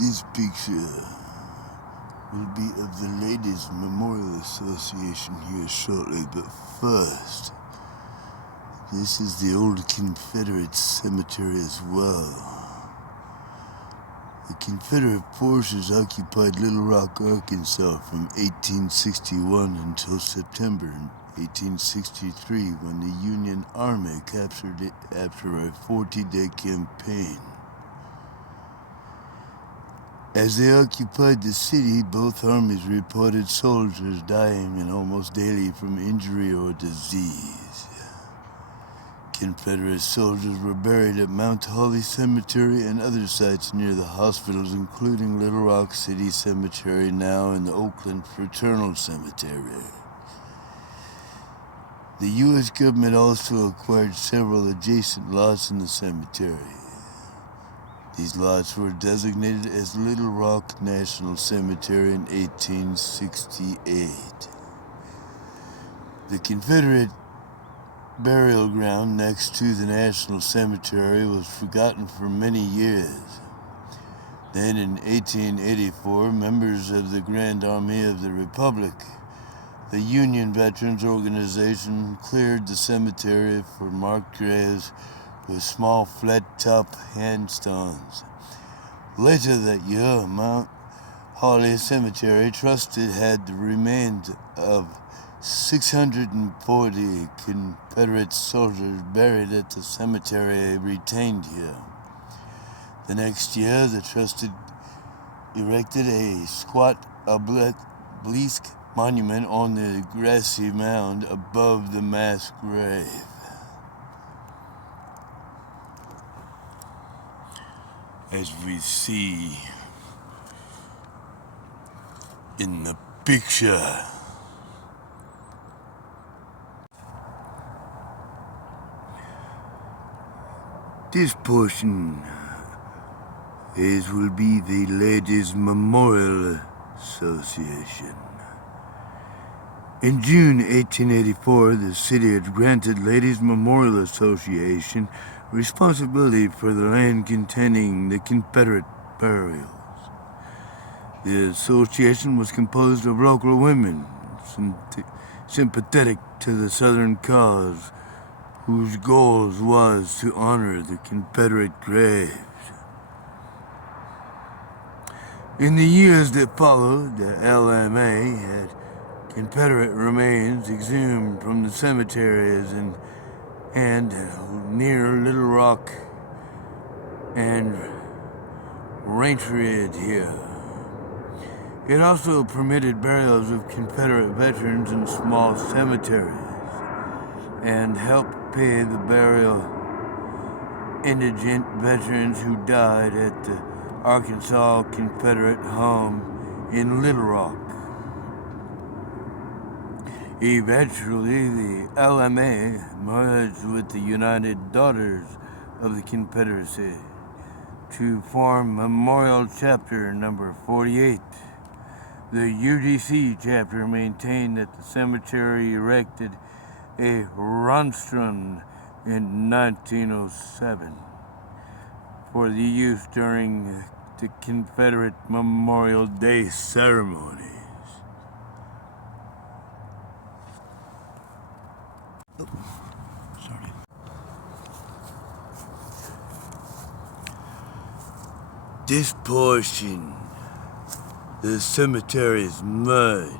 This picture will be of the Ladies Memorial Association here shortly, but first, this is the old Confederate cemetery as well. The Confederate forces occupied Little Rock, Arkansas from 1861 until September 1863, when the Union Army captured it after a 40-day campaign. As they occupied the city, both armies reported soldiers dying and almost daily from injury or disease. Confederate soldiers were buried at Mount Holly Cemetery and other sites near the hospitals, including Little Rock City Cemetery, now in the Oakland Fraternal Cemetery. The U.S. government also acquired several adjacent lots in the cemetery. These lots were designated as Little Rock National Cemetery in 1868. The Confederate burial ground next to the National Cemetery was forgotten for many years. Then in 1884, members of the Grand Army of the Republic, the Union Veterans Organization, cleared the cemetery for marked graves with small flat-top handstones. Later that year, Mount Holly Cemetery trusted had the remains of 640 Confederate soldiers buried at the cemetery retained here. The next year, the trusted erected a squat obelisk monument on the grassy mound above the mass grave. As we see in the picture, this portion will be the Ladies Memorial Association. In June 1884, the city had granted Ladies Memorial Association responsibility for the land containing the Confederate burials. The association was composed of local women sympathetic to the Southern cause, whose goals was to honor the Confederate graves. In the years that followed, the LMA had Confederate remains exhumed from the cemeteries and near Little Rock and Ranchrid here. It also permitted burials of Confederate veterans in small cemeteries and helped pay the burial indigent veterans who died at the Arkansas Confederate home in Little Rock. Eventually, the LMA merged with the United Daughters of the Confederacy to form Memorial Chapter Number 48. The UDC chapter maintained that the cemetery erected a rostrum in 1907 for the use during the Confederate Memorial Day ceremonies. Sorry. This portion, the cemeteries merge.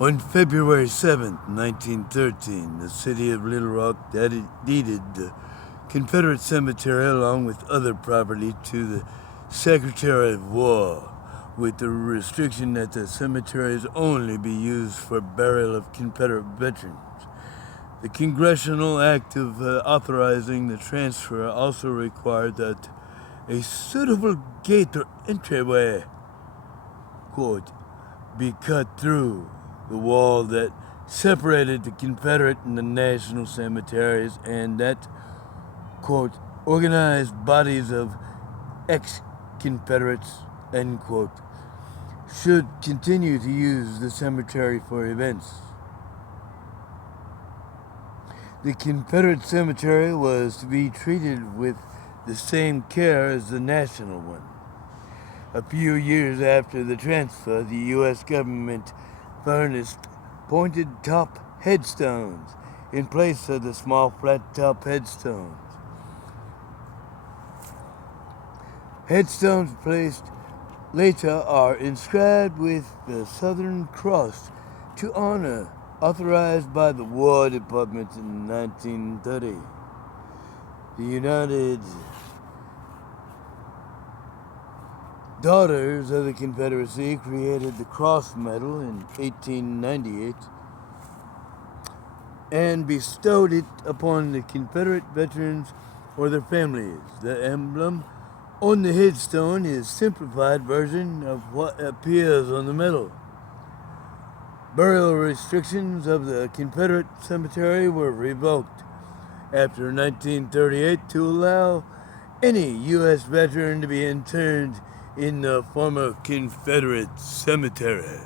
On February 7th, 1913, the city of Little Rock deeded the Confederate cemetery along with other property to the Secretary of War, with the restriction that the cemeteries only be used for burial of Confederate veterans. The Congressional Act of authorizing the transfer also required that a suitable gate or entryway, quote, be cut through the wall that separated the Confederate and the National cemeteries, and that, quote, organized bodies of ex-Confederates, end quote, should continue to use the cemetery for events. The Confederate cemetery was to be treated with the same care as the National one. A few years after the transfer, the U.S. government furnished pointed top headstones in place of the small flat top headstones. Headstones placed later are inscribed with the Southern Cross to honor, authorized by the War Department in 1930. The United Daughters of the Confederacy created the Cross Medal in 1898 and bestowed it upon the Confederate veterans or their families. The emblem on the headstone is a simplified version of what appears on the medal. Burial restrictions of the Confederate cemetery were revoked after 1938 to allow any U.S. veteran to be interred in the former Confederate cemetery.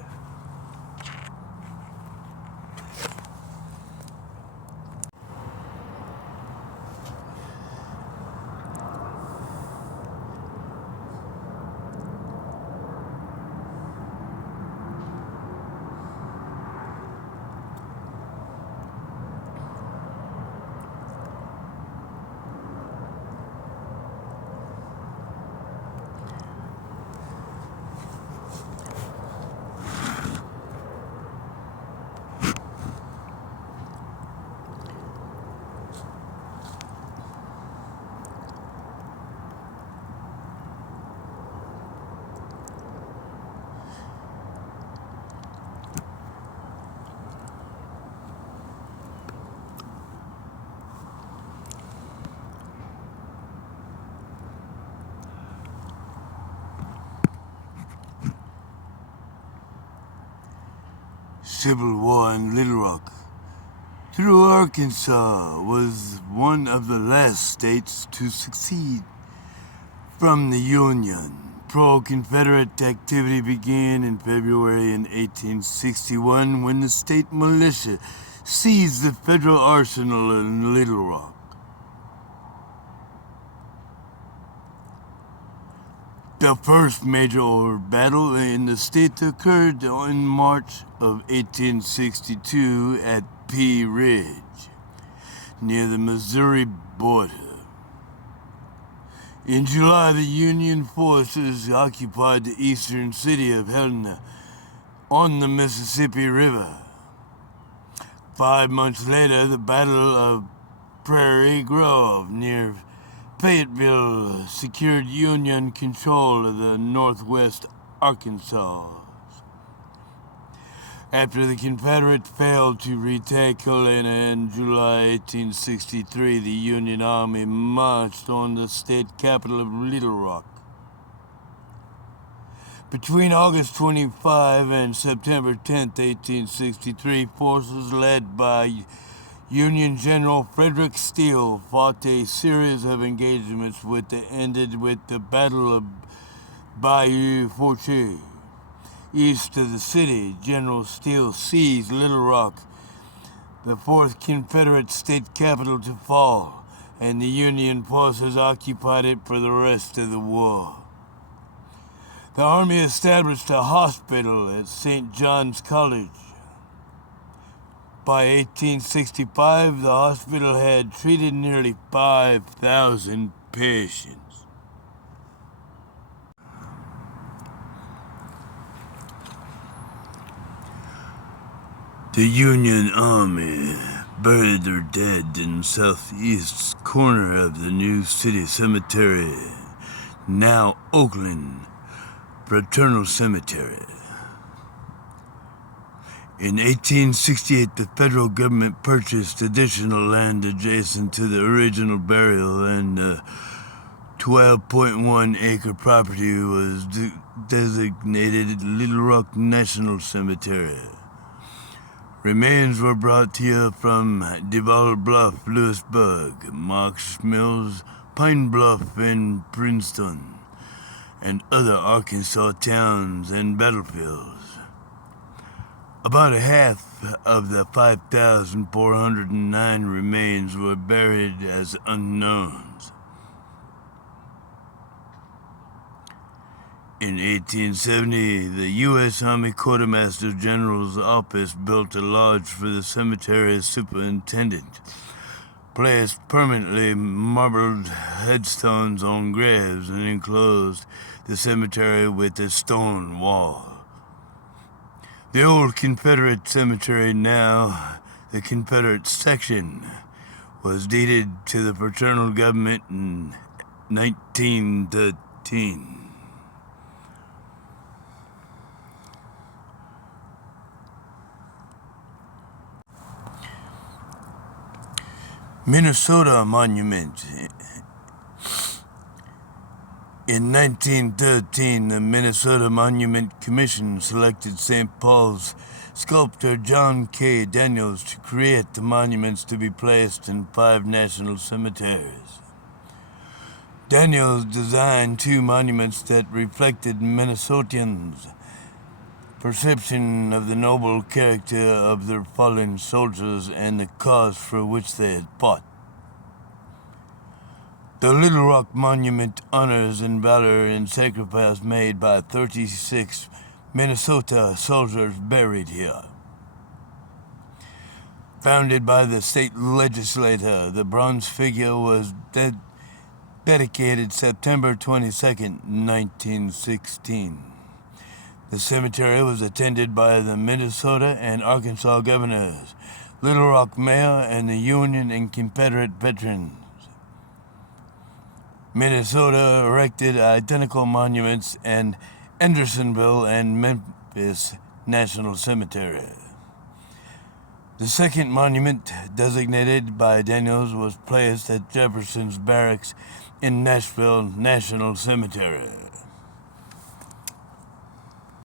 Civil War in Little Rock. Through Arkansas was one of the last states to secede from the Union. Pro-Confederate activity began in February in 1861 when the state militia seized the federal arsenal in Little Rock. The first major battle in the state occurred in March of 1862 at Pea Ridge, near the Missouri border. In July, the Union forces occupied the eastern city of Helena on the Mississippi River. 5 months later, the Battle of Prairie Grove near Fayetteville secured Union control of the northwest Arkansas. After the Confederates failed to retake Helena in July 1863, the Union Army marched on the state capital of Little Rock. Between August 25 and September 10, 1863, forces led by Union General Frederick Steele fought a series of engagements which ended with the Battle of Bayou Fortier. East of the city, General Steele seized Little Rock, the fourth Confederate state capital to fall, and the Union forces occupied it for the rest of the war. The Army established a hospital at St. John's College. By 1865, the hospital had treated nearly 5,000 patients. The Union Army buried their dead in the southeast corner of the new city cemetery, now Oakland Fraternal Cemetery. In 1868, the federal government purchased additional land adjacent to the original burial, and the 12.1-acre property was designated Little Rock National Cemetery. Remains were brought here from Devil Bluff, Lewisburg, Marks Mills, Pine Bluff, and Princeton, and other Arkansas towns and battlefields. About a half of the 5,409 remains were buried as unknowns. In 1870, the U.S. Army Quartermaster General's office built a lodge for the cemetery's superintendent, placed permanently marbled headstones on graves, and enclosed the cemetery with a stone wall. The old Confederate cemetery, now the Confederate section, was deeded to the fraternal government in 1913. Minnesota Monument. In 1913, the Minnesota Monument Commission selected St. Paul's sculptor John K. Daniels to create the monuments to be placed in 5 national cemeteries. Daniels designed 2 monuments that reflected Minnesotans' perception of the noble character of their fallen soldiers and the cause for which they had fought. The Little Rock Monument honors and valor and sacrifice made by 36 Minnesota soldiers buried here. Founded by the state legislature, the bronze figure was dedicated September 22, 1916. The cemetery was attended by the Minnesota and Arkansas governors, Little Rock mayor, and the Union and Confederate veterans. Minnesota erected identical monuments in Andersonville and Memphis National Cemetery. The second monument, designated by Daniels, was placed at Jefferson's Barracks in Nashville National Cemetery.